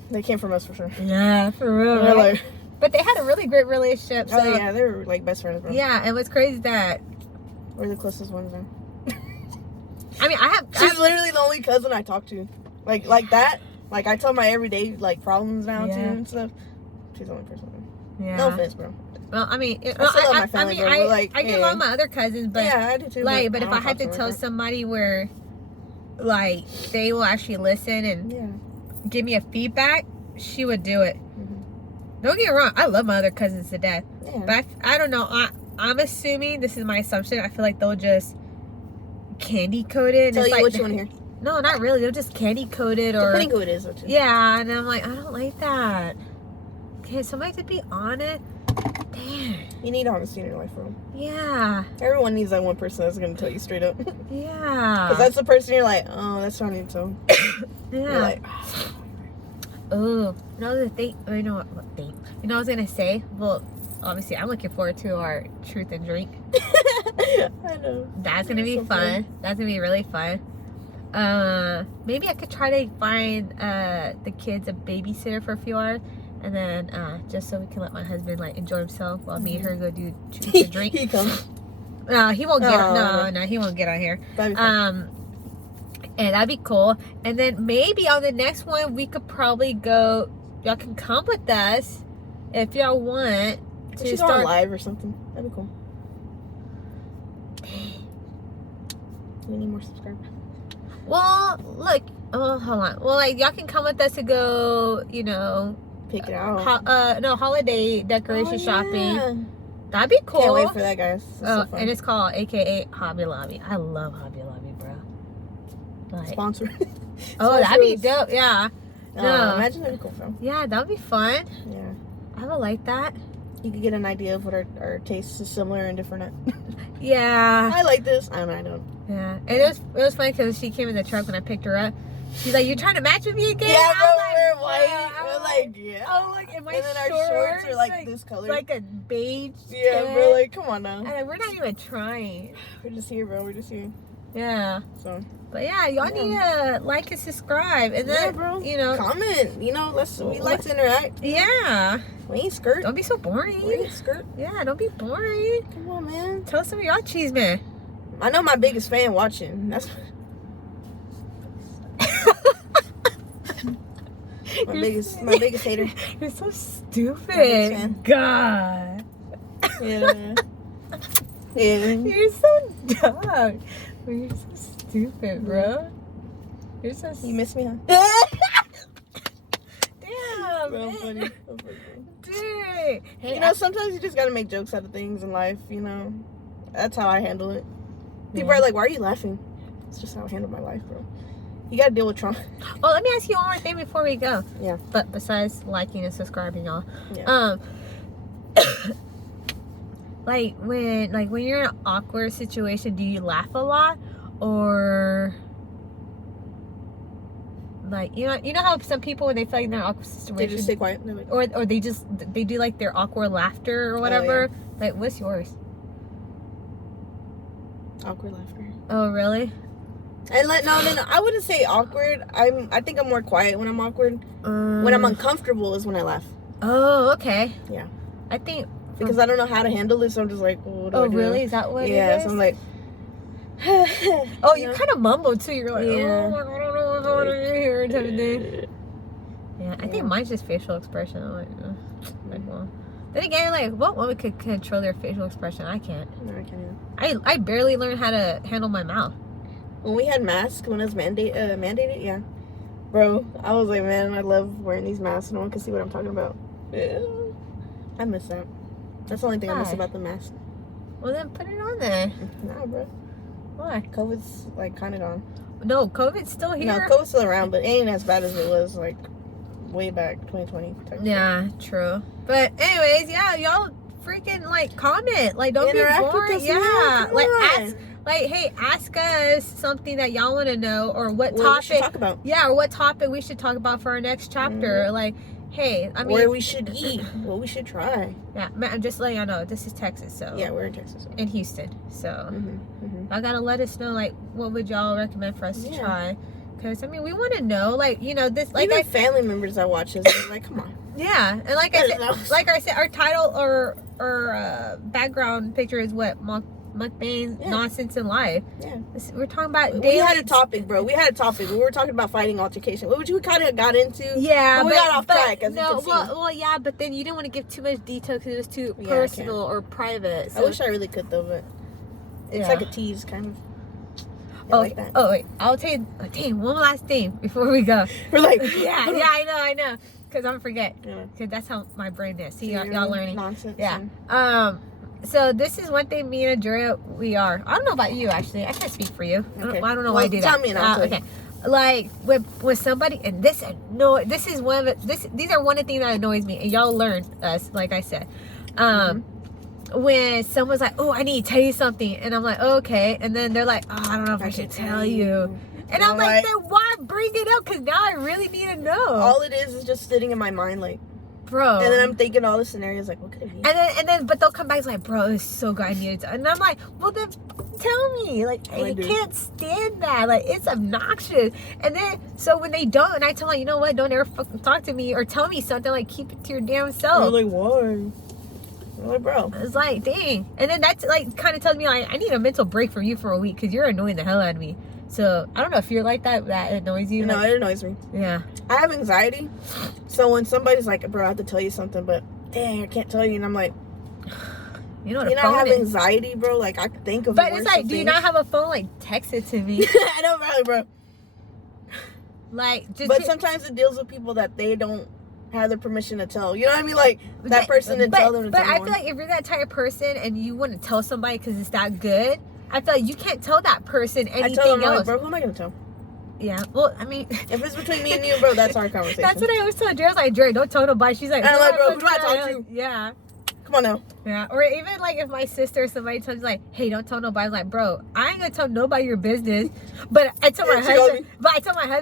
They came from us for sure. Yeah, for real. Right? Like, but they had a really great relationship. So, yeah, they were like best friends, bro. Yeah, and what's crazy is that we're the closest ones now. I mean, She's literally the only cousin I talk to, like that. Like I tell my everyday like problems now too and stuff. She's the only person. Yeah. No offense, bro. Well, I mean, I still love my family, bro. Like, I get along with my other cousins, but yeah, I do too. Like, but if I had to tell somebody where, like, they will actually listen and give me a feedback, she would do it. Mm-hmm. Don't get me wrong, I love my other cousins to death, but I don't know. I'm assuming, this is my assumption. I feel like they'll just candy coat it. Tell you like, what you want to hear. No, not really. They'll just candy coat it, or depending who it is, though, too. Yeah, and I'm like, I don't like that. Can somebody just be honest? Damn. You need honesty in your life, bro. Yeah. Everyone needs that one person that's gonna tell you straight up. Yeah. Because that's the person you're like, oh, that's what I need to tell. Yeah. You're like, oh, the thing. You know what thing? You know what I was gonna say? Well, obviously, I'm looking forward to our truth and drink. I know. That's gonna be fun. That's gonna be really fun. Maybe I could try to find the kids a babysitter for a few hours. And then, just so we can let my husband, like, enjoy himself while me and her go do truth and drink. He comes. No, he won't get. No, he won't get on here. And that'd be cool. And then maybe on the next one, we could probably go. Y'all can come with us if y'all want to start live or something. That'd be cool. We need more subscribers. Well, look. Oh, hold on. Well, like, y'all can come with us to go. You know. Pick it out. Holiday decoration shopping. That'd be cool. Can't wait for that, guys. So and it's called AKA Hobby Lobby. I love Hobby Lobby, bro. Like, Sponsor. Oh, that'd be dope. Yeah. No, imagine that'd be cool, bro. Yeah, that'd be fun. Yeah. I would like that. You could get an idea of what our tastes is similar and different at. Yeah. I like this. I don't. Yeah. And it was funny because she came in the truck when I picked her up. She's like, "You trying to match with me again?" Yeah, bro, we're white. We're like, yeah. Oh, look, and then our shorts are like this color. Like a beige. Yeah, tint. bro, like, come on now. And we're not even trying. We're just here, bro. We're just here. Yeah. So. But yeah, y'all need to like and subscribe, and then bro. You know, comment. You know, we like to interact. Yeah. We ain't skirt. Don't be so boring. We ain't skirt. Yeah, don't be boring. Come on, man. Tell us some of y'all cheese, man. I know my biggest fan watching. That's. my biggest hater. You're so stupid. God. Yeah. Yeah. You're so dumb. You're so stupid, bro. You're so. You miss me, huh? Damn. Bro, man. funny. Dude. Hey, you know, sometimes you just gotta make jokes out of things in life. You know, that's how I handle it. People are like, "Why are you laughing?" It's just how I handle my life, bro. You gotta deal with trauma. Oh, let me ask you one more thing before we go. Yeah. But besides liking and subscribing, y'all. Yeah. Like when you're in an awkward situation, do you laugh a lot, or like you know how some people when they feel like they're in an awkward situation, they just stay quiet, or they do like their awkward laughter or whatever. Like, what's yours? Awkward laughter. Oh, really? And no. I wouldn't say awkward. I think I'm more quiet when I'm awkward. When I'm uncomfortable is when I laugh. Oh, okay. Yeah. I think because I don't know how to handle it, so I'm just like, what do I do? Really? Is that what it is? Yeah, so I'm like, oh, you kind of mumble too. You're like, yeah. Oh, I don't know what's going on here, type of thing. Yeah, I think mine's just facial expression. I'm like, well. Then again, like, what woman could control their facial expression? I can't. No, I can't either. I barely learned how to handle my mouth. When we had masks, when it was mandated, yeah. Bro, I was like, man, I love wearing these masks. No one can see what I'm talking about. Yeah. I miss that. That's the only thing I miss about the mask. Well, then put it on then. Nah, bro. Why? COVID's, like, kind of gone. No, COVID's still here. No, COVID's still around, but it ain't as bad as it was like way back 2020. Yeah, true. But anyways, yeah, y'all freaking like comment, like don't Interact be boring. with us, Yeah, like on. ask us something that y'all want to know, or what we topic. should talk about. Yeah, or what topic we should talk about for our next chapter. Mm-hmm. Like, hey, I mean, where we should eat, what we should try. Yeah, man, I'm just letting y'all know this is Texas, so Yeah, we're in Texas. So. in Houston, so y'all gotta let us know like what would y'all recommend for us to try. Because, I mean, we want to know, like, you know, this, like, even family members that watch us, they're like, come on. Yeah, and like I said, our title or background picture is what? Mukbang, nonsense in life. Yeah. We're talking about daily. We had a topic, bro. We were talking about fighting altercation, which we kind of got into. Yeah, but we got off track, as you can see. Well, yeah, but then you didn't want to give too much detail because it was too personal or private. So. I wish I really could, though, but it's like a tease, kind of. Like that. Oh, wait. I'll tell you, dang, one last thing before we go. We're like, yeah, I know. Because I'm forget. Because that's how my brain is. See, y'all learning. Nonsense. Yeah. So this is one thing me and Andrea, we are. I don't know about you, actually. I can't speak for you. Okay. I don't know why I do that. Tell me and I'll tell you. Okay. Like, when somebody, and these are one of the things that annoys me. And y'all learn us, like I said. When someone's like, oh, I need to tell you something. And I'm like, oh, okay. And then they're like, oh, I don't know if I should tell you. And I'm like, then why bring it up? Because now I really need to know. All it is just sitting in my mind, like, bro. And then I'm thinking all the scenarios, like, what could it be? And then, but they'll come back like, bro, it's so good. I need to. And I'm like, well, then tell me. Like, I can't stand that. Like, it's obnoxious. And then, so when they don't, and I tell them, like, you know what? Don't ever fucking talk to me or tell me something. Like, keep it to your damn self. They're like, why? I'm like, bro. It's like, dang. And then that's like kind of tells me like I need a mental break from you for a week because you're annoying the hell out of me. So I don't know if you're like that. That annoys you. No, like, it annoys me. Yeah. I have anxiety. So when somebody's like, bro, I have to tell you something, but dang, I can't tell you, and I'm like, you know, I have anxiety, bro. Like I think of. But it's like, do you not have a phone? Like text it to me. I know, probably, bro. Like, just. But sometimes it deals with people that they don't have the permission to tell. You know what I mean? Like that person to tell them to tell tell I feel like if you're that type of person and you want to tell somebody because it's that good, I feel like you can't tell that person anything I tell them, else. like, bro, who am I gonna tell? Yeah, well, I mean, if it's between me and you, bro, that's our conversation. That's what I always tell Dre. I was like, Dre, don't tell nobody. She's like, and I'm like, bro, who do I talk to? Yeah. Come on now. Yeah, or even like if my sister or somebody tells me like, hey, don't tell nobody. I'm like, bro, I ain't gonna tell nobody your business. But I tell my husband.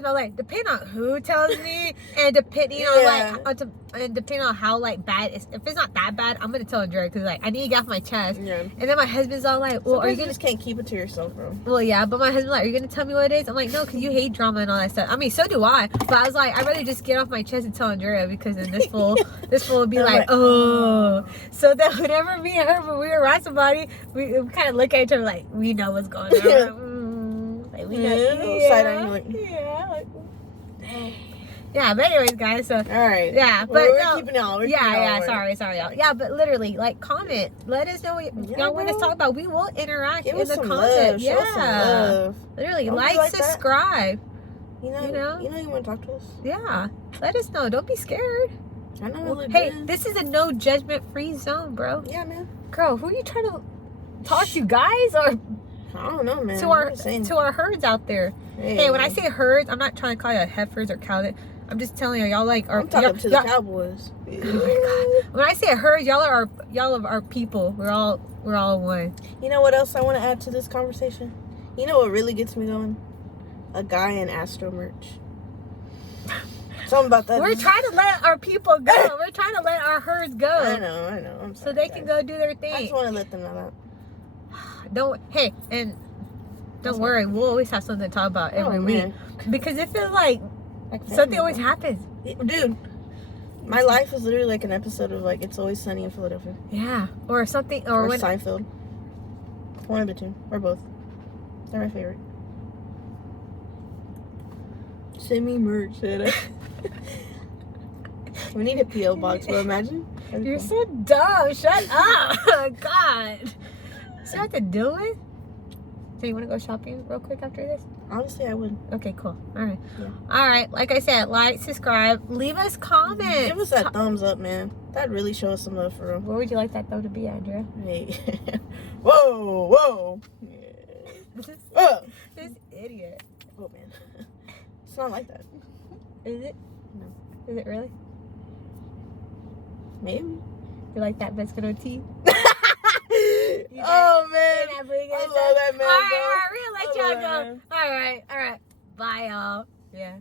I'm like, depending on who tells me, and depending on how like bad if it's not that bad, I'm gonna tell Andrea because like I need to get off my chest. Yeah. And then my husband's all like, well, sometimes you just can't keep it to yourself, bro. Well, yeah, but my husband's like, are you gonna tell me what it is? I'm like, no, because you hate drama and all that stuff. I mean, so do I. But I was like, I'd rather just get off my chest and tell Andrea because then this fool would be like, oh. So then whenever me and her, when we were around somebody, we kind of look at each other like, we know what's going on. Like, we know. Yeah, but anyways, guys, so. Alright. Yeah, but we're keeping it all. Sorry, y'all. Yeah, but literally, like, comment. Let us know what y'all want us to talk about. We will interact in the comments. Yeah. Show some love. Literally, like subscribe. You know you want to talk to us? Yeah. Let us know. Don't be scared. I know. Hey, this is a no judgment free zone, bro. Yeah, man. Girl, who are you trying to talk to, guys, or I don't know, man. To our herds out there? Hey, when I say herds, I'm not trying to call you heifers or cows. I'm just telling y'all like I'm talking to the Cowboys. Oh my God. When I say herds, y'all are our people. We're all one. You know what else I want to add to this conversation? You know what really gets me going? A guy in Astro merch. Something about that. We're trying to let our people go. We're trying to let our herds go. I know. I'm sorry, so they can go do their thing. I just want to let them know that. Don't worry. We'll always have something to talk about every week. Because it feels like something always happens. Dude, my life is literally like an episode of like It's Always Sunny in Philadelphia. Yeah. Or something. Or Seinfeld. One of the two. Or both. They're my favorite. Send me merch. We need a P.O. box, but imagine. You're so dumb. Shut up. God. So I have to do it? So you want to go shopping real quick after this? Honestly, I would. Okay, cool. All right. Yeah. All right. Like I said, like, subscribe, leave us comments. Give us that thumbs up, man. That'd really show us some love for real. Where would you like that thumb to be, Andrea? Hey. Whoa. Yeah. This idiot. Oh man, it's not like that. Is it? No. Is it really? Maybe. You like that biscuit on tea? Oh man, I love that man. Alright, we're gonna let I love y'all that go. man. Alright. Bye, y'all. Yeah.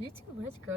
YouTube, let's grow.